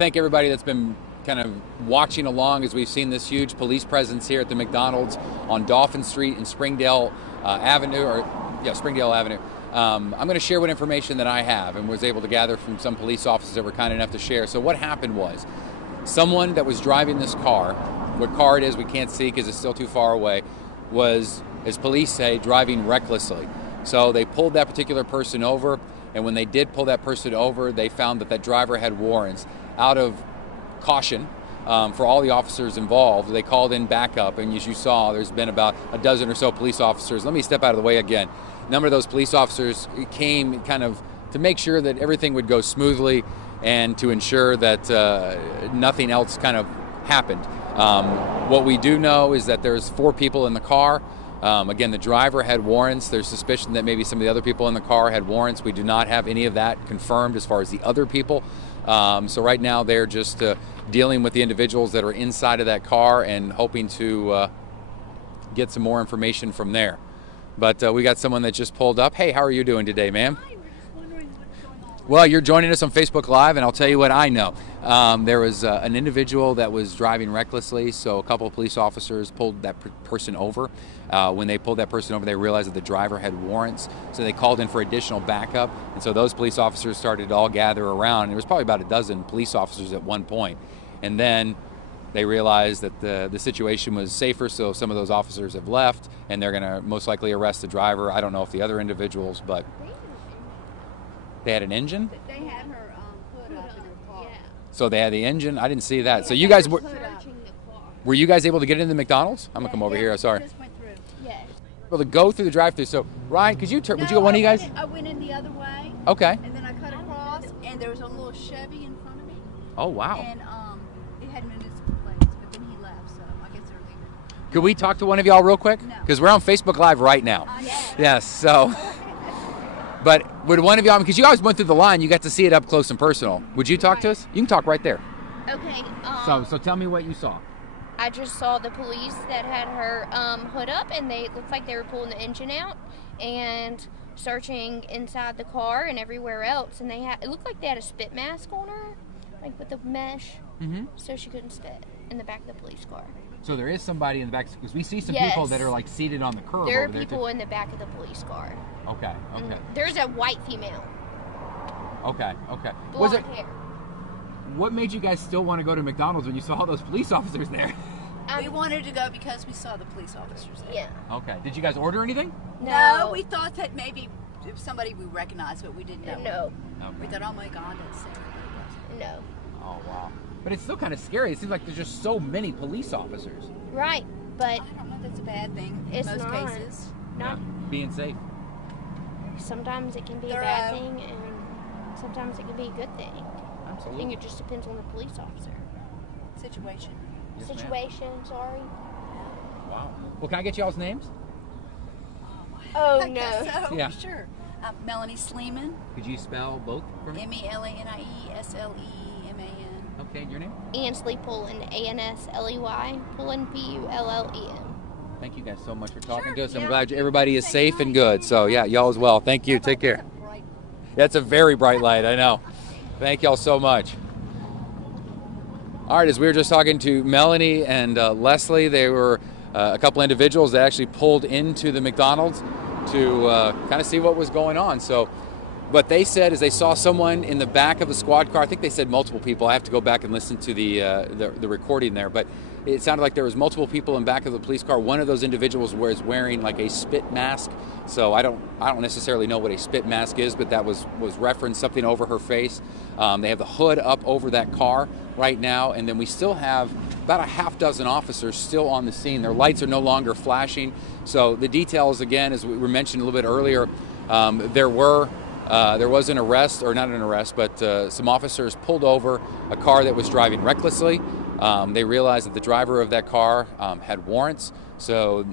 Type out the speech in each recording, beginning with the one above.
Thank everybody that's been kind of watching along as we've seen this huge police presence here at the McDonald's on Dauphin Street in Springdale Springdale Avenue. I'm going to share what information that I have and was able to gather from some police officers that were kind enough to share. So what happened was someone that was driving this car, what car it is we can't see because it's still too far away, was, as police say, driving recklessly. So they pulled that particular person over, and when they did pull that person over, they found that that driver had warrants. Out of caution for all the officers involved, they called in backup, and as you saw, there's been about a dozen or so police officers. Let me step out of the way again. A number of those police officers came kind of to make sure that everything would go smoothly and to ensure that nothing else kind of happened. What we do know is that there's 4 people in the car. Again, the driver had warrants. There's suspicion that maybe some of the other people in the car had warrants. We do not have any of that confirmed as far as the other people. So right now they're just dealing with the individuals that are inside of that car and hoping to get some more information from there. But we got someone that just pulled up. Hey, how are you doing today, ma'am? Hi, we're just wondering what's going on. Well, you're joining us on Facebook Live, and I'll tell you what I know. There was an individual that was driving recklessly, so a couple of police officers pulled that person over. When they pulled that person over, they realized that the driver had warrants, so they called in for additional backup. And so those police officers started to all gather around. There was probably about a dozen police officers at one point. And then they realized that the situation was safer, so some of those officers have left, and they're going to most likely arrest the driver. I don't know if the other individuals, but they had an engine? They had her hood up in her car. Yeah. So they had the engine? I didn't see that. So you guys were you guys able to get into the McDonald's? I'm going to come over here, sorry. Just went through. Yes. Able to go through the drive-thru. So Ryan, could you turn, would you get one of you guys? I went in the other way, Okay. and then I cut across, and there was a little Chevy in front of me, Oh, wow. and it had municipal plates, but then he left, so I guess they're leaving. Could we talk to one of y'all real quick? No. Because we're on Facebook Live right now. Yes, so. But would one of y'all, because you guys went through the line, you got to see it up close and personal. Would you talk to us? You can talk right there. Okay, So tell me what you saw. I just saw the police that had her hood up, and they looked like they were pulling the engine out and searching inside the car and everywhere else. And it looked like they had a spit mask on her, like with a mesh, so she couldn't spit in the back of the police car. So there is somebody in the back, because we see some Yes. people that are like seated on the curb There are over there. people in the back of the police car. Okay, okay, There's a white female, okay, okay. blonde hair. What made you guys still want to go to McDonald's when you saw all those police officers there? We wanted to go because we saw the police officers there. Yeah. Okay. Did you guys order anything? No, we thought that maybe if somebody we recognized, but we didn't know. No. We thought, oh my God, that's Sarah. No. Oh, wow. But it's still kind of scary. It seems like there's just so many police officers. Right, but I don't know if that's a bad thing in it's most not. cases. Not. Being safe. Sometimes it can be a They're, bad thing, and sometimes it can be a good thing. I think Absolutely. it just depends on the police officer. Situation. Yes, ma'am. Situation, sorry. Wow. Well, can I get y'all's names? Oh, I guess no. so. Yeah. Sure. Melanie Sleeman. Could you spell both for me? MELANIESLEMAN. Okay, your name? Ansley Pullen, ANSLEY, Pullen, PULLEN. Thank you guys so much for talking Sure, to us. I'm yeah. glad everybody is safe and good. So, yeah, y'all as well. Thank you. Take care. That's a very bright light, I know. Thank y'all so much. All right, as we were just talking to Melanie and Leslie, they were a couple individuals that actually pulled into the McDonald's to kind of see what was going on. So what they said is they saw someone in the back of the squad car. I think they said multiple people. I have to go back and listen to the recording there, but it sounded like there was multiple people in back of the police car. One of those individuals was wearing like a spit mask. So I don't necessarily know what a spit mask is, but that was referenced, something over her face. They have the hood up over that car right now, and then we still have about a half dozen officers still on the scene. Their lights are no longer flashing. So the details, again, as we mentioned a little bit earlier, there was an arrest, or not an arrest, but some officers pulled over a car that was driving recklessly. They realized that the driver of that car had warrants, so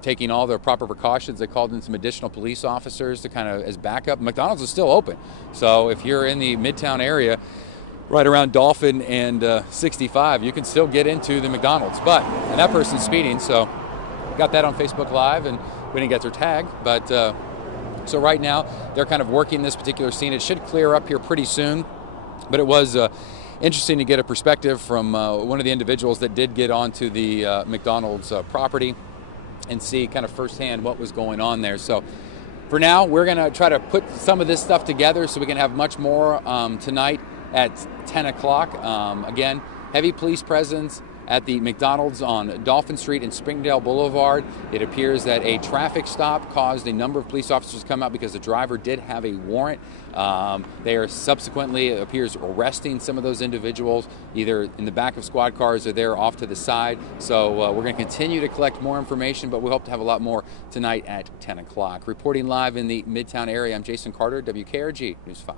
taking all the proper precautions, they called in some additional police officers to kind of as backup. McDonald's is still open, so if you're in the Midtown area, right around Dauphin and 65, you can still get into the McDonald's. And that person's speeding, so got that on Facebook Live, and we didn't get their tag, but so right now they're kind of working this particular scene. It should clear up here pretty soon, but it was interesting to get a perspective from one of the individuals that did get onto the McDonald's property and see kind of firsthand what was going on there. So for now, we're going to try to put some of this stuff together so we can have much more tonight at 10 o'clock. Again, heavy police presence at the McDonald's on Dauphin Street and Springdale Boulevard. It appears that a traffic stop caused a number of police officers to come out because the driver did have a warrant. They are subsequently, it appears, arresting some of those individuals, either in the back of squad cars or they're off to the side. So we're going to continue to collect more information, but we hope to have a lot more tonight at 10 o'clock. Reporting live in the Midtown area, I'm Jason Carter, WKRG News 5.